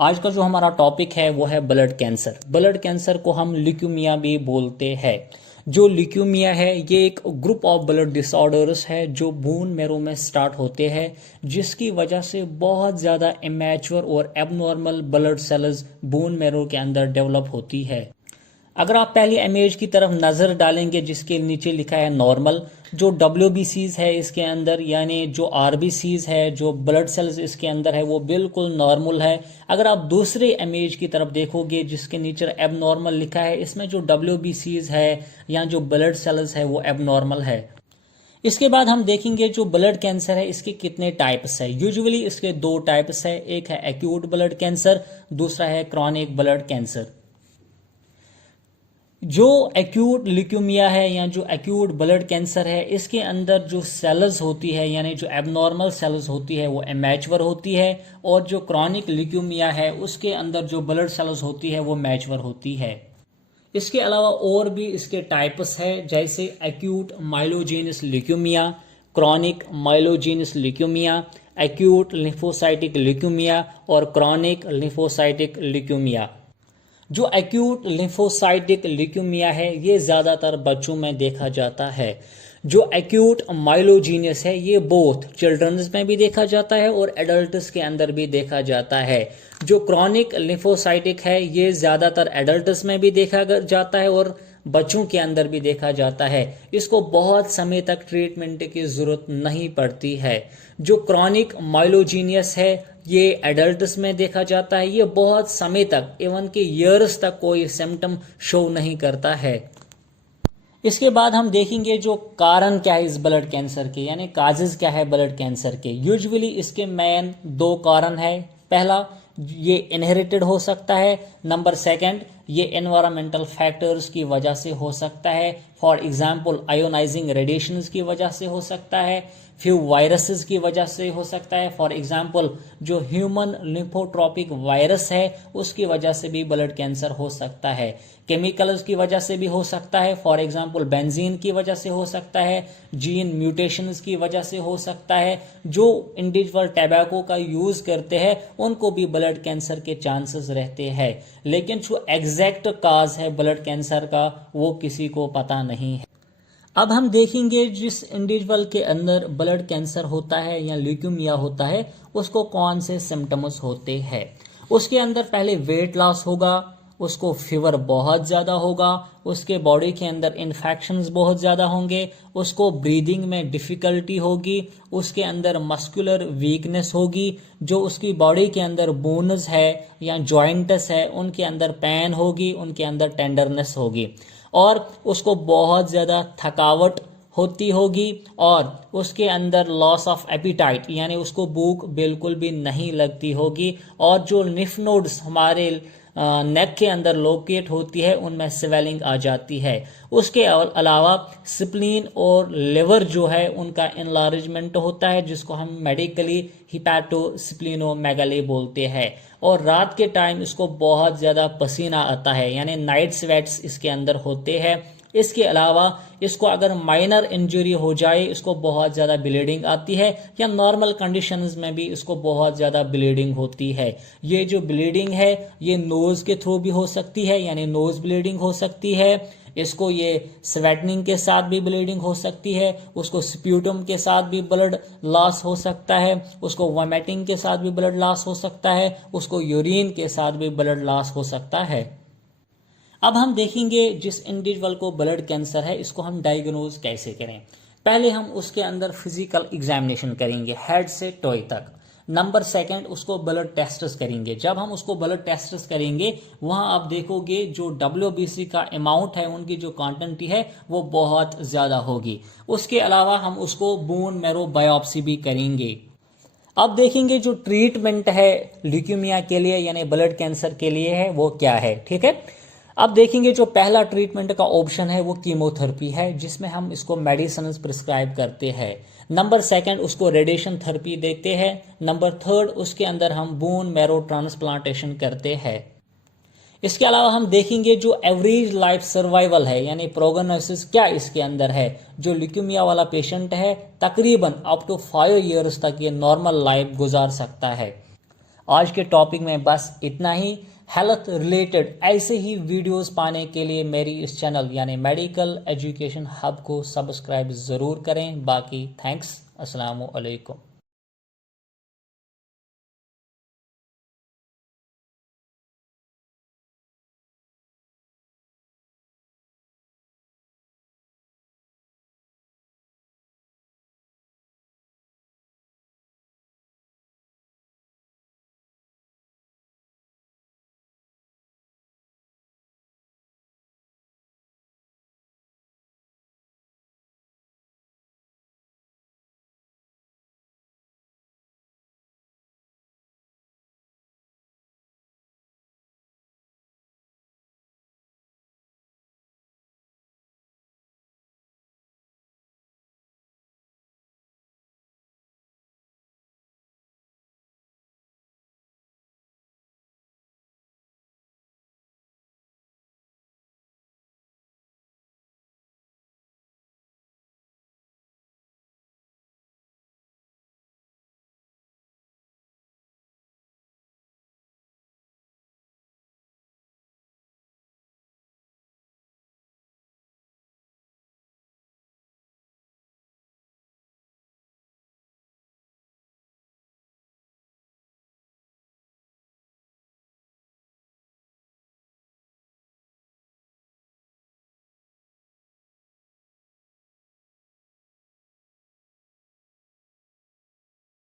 आज का जो हमारा टॉपिक है वो है ब्लड कैंसर। ब्लड कैंसर को हम ल्यूकेमिया भी बोलते हैं। जो ल्यूकेमिया है ये एक ग्रुप ऑफ ब्लड डिसऑर्डर्स है जो बोन मैरो में स्टार्ट होते हैं, जिसकी वजह से बहुत ज़्यादा इमैच्योर और abnormal blood cells bone marrow के अंदर डेवलप होती है। अगर आप पहली इमेज की तरफ नज़र डालेंगे जिसके नीचे लिखा है नॉर्मल, जो WBCs है इसके अंदर यानी जो RBCs है, जो ब्लड सेल्स इसके अंदर है वो बिल्कुल नॉर्मल है। अगर आप दूसरे इमेज की तरफ देखोगे जिसके नीचे एबनॉर्मल लिखा है, इसमें जो WBCs है या जो ब्लड सेल्स है वो एबनॉर्मल है। इसके बाद हम देखेंगे जो ब्लड कैंसर है इसके कितने टाइप्स है। यूजुअली इसके दो टाइप्स है, एक है एक्यूट ब्लड कैंसर, दूसरा है क्रॉनिक ब्लड कैंसर। जो एक्यूट ल्यूकेमिया है या जो एक्यूट ब्लड कैंसर है इसके अंदर जो सेल्स होती है यानी जो एबनॉर्मल सेल्स होती है वो इमैच्योर होती है, और जो क्रॉनिक ल्यूकेमिया है उसके अंदर जो ब्लड सेल्स होती है वो मैच्योर होती है। इसके अलावा और भी इसके टाइप्स है, जैसे acute myelogenous leukaemia, chronic myelogenous leukaemia, acute lymphocytic leukaemia और क्रॉनिक लिम्फोसाइटिक ल्यूकेमिया। जो एक्यूट लिम्फोसाइटिक ल्यूकेमिया है ये ज़्यादातर बच्चों में देखा जाता है। जो एक्यूट माइलोजेनियस है ये बोथ चिल्ड्रंस में भी देखा जाता है और एडल्ट्स के अंदर भी देखा जाता है। जो क्रॉनिक लिम्फोसाइटिक है ये ज़्यादातर एडल्ट्स में भी देखा जाता है और बच्चों के अंदर भी देखा जाता है। इसको बहुत समय तक ट्रीटमेंट की ज़रूरत नहीं पड़ती है। जो क्रॉनिक माइलोजेनियस है ये एडल्ट्स में देखा जाता है, ये बहुत समय तक इवन के ईयर्स तक कोई सिम्टम शो नहीं करता है। इसके बाद हम देखेंगे जो कारण क्या है इस ब्लड कैंसर के, यानी काजेज क्या है ब्लड कैंसर के। यूजुअली इसके मेन दो कारण है। पहला, ये इनहेरिटेड हो सकता है। नंबर सेकंड, ये एनवायरमेंटल फैक्टर्स की वजह से हो सकता है। फॉर एग्जांपल आयोनाइजिंग रेडिएशंस की वजह से हो सकता है, फ्यू वायरसेस की वजह से हो सकता है। फॉर एग्जांपल जो ह्यूमन लिम्फोट्रोपिक वायरस है उसकी वजह से भी ब्लड कैंसर हो सकता है। केमिकल्स की वजह से भी हो सकता है, फॉर एग्जांपल बेंजीन की वजह से हो सकता है, जीन म्यूटेशंस की वजह से हो सकता है। जो इंडिविजुअल टैबैको का यूज करते हैं उनको भी ब्लड कैंसर के चांसेस रहते हैं, लेकिन जो एग्जैक्ट काज है ब्लड कैंसर का वो किसी को पता नहीं है। अब हम देखेंगे जिस इंडिविजुअल के अंदर ब्लड कैंसर होता है या ल्यूकेमिया होता है उसको कौन से सिम्टम्स होते हैं। उसके अंदर पहले वेट लॉस होगा, उसको फीवर बहुत ज़्यादा होगा, उसके बॉडी के अंदर इन्फेक्शंस बहुत ज़्यादा होंगे, उसको ब्रीदिंग में डिफ़िकल्टी होगी, उसके अंदर मस्कुलर वीकनेस होगी, जो उसकी बॉडी के अंदर बोन्स है या जॉइंट्स है उनके अंदर पेन होगी, उनके अंदर टेंडरनेस होगी, और उसको बहुत ज़्यादा थकावट होती होगी, और उसके अंदर लॉस ऑफ एपिटाइट यानी उसको भूख बिल्कुल भी नहीं लगती होगी, और जो लिम्फ नोड्स हमारे नेक के अंदर लोकेट होती है उनमें स्वेलिंग आ जाती है। उसके अलावा स्प्लीन और लिवर जो है उनका इनलार्जमेंट होता है, जिसको हम मेडिकली हिपैटोस्प्लीनोमेगाली बोलते हैं, और रात के टाइम इसको बहुत ज़्यादा पसीना आता है यानी नाइट स्वेट्स इसके अंदर होते हैं। इसके अलावा इसको अगर माइनर इंजरी हो जाए इसको बहुत ज़्यादा ब्लीडिंग आती है, या नॉर्मल कंडीशंस में भी इसको बहुत ज़्यादा ब्लीडिंग होती है। ये जो ब्लीडिंग है ये नोज़ के थ्रू भी हो सकती है यानी नोज़ ब्लीडिंग हो सकती है, इसको ये स्वेटनिंग के साथ भी ब्लीडिंग हो सकती है, उसको स्प्यूटम के साथ भी ब्लड लॉस हो सकता है, उसको वोमिटिंग के साथ भी ब्लड लॉस हो सकता है, उसको यूरिन के साथ भी ब्लड लॉस हो सकता है। अब हम देखेंगे जिस इंडिविजुअल को ब्लड कैंसर है इसको हम डायग्नोज कैसे करें। पहले हम उसके अंदर फिजिकल एग्जामिनेशन करेंगे हेड से टॉय तक। नंबर सेकंड, उसको ब्लड टेस्ट्स करेंगे। जब हम उसको ब्लड टेस्ट्स करेंगे वहां आप देखोगे जो WBC का अमाउंट है उनकी जो क्वांटिटी है वो बहुत ज़्यादा होगी। उसके अलावा हम उसको बोन मैरो बायोप्सी भी करेंगे। अब देखेंगे जो ट्रीटमेंट है ल्यूकेमिया के लिए यानी ब्लड कैंसर के लिए है वो क्या है। ठीक है, अब देखेंगे जो पहला ट्रीटमेंट का ऑप्शन है वो कीमोथेरेपी है, जिसमें हम इसको मेडिसिन प्रिस्क्राइब करते हैं। नंबर सेकंड, उसको रेडिएशन थेरेपी देते हैं। नंबर थर्ड, उसके अंदर हम बोन मैरो ट्रांसप्लांटेशन करते हैं। इसके अलावा हम देखेंगे जो एवरेज लाइफ सर्वाइवल है यानी प्रोग्नोसिस क्या इसके अंदर है। जो ल्यूकेमिया वाला पेशेंट है तकरीबन अप टू 5 इयर्स तक ये नॉर्मल लाइफ गुजार सकता है। आज के टॉपिक में बस इतना ही। हेल्थ रिलेटेड ऐसे ही वीडियोस पाने के लिए मेरी इस चैनल यानी मेडिकल एजुकेशन हब को सब्सक्राइब ज़रूर करें। बाकी थैंक्स, अस्सलामु अलैकुम।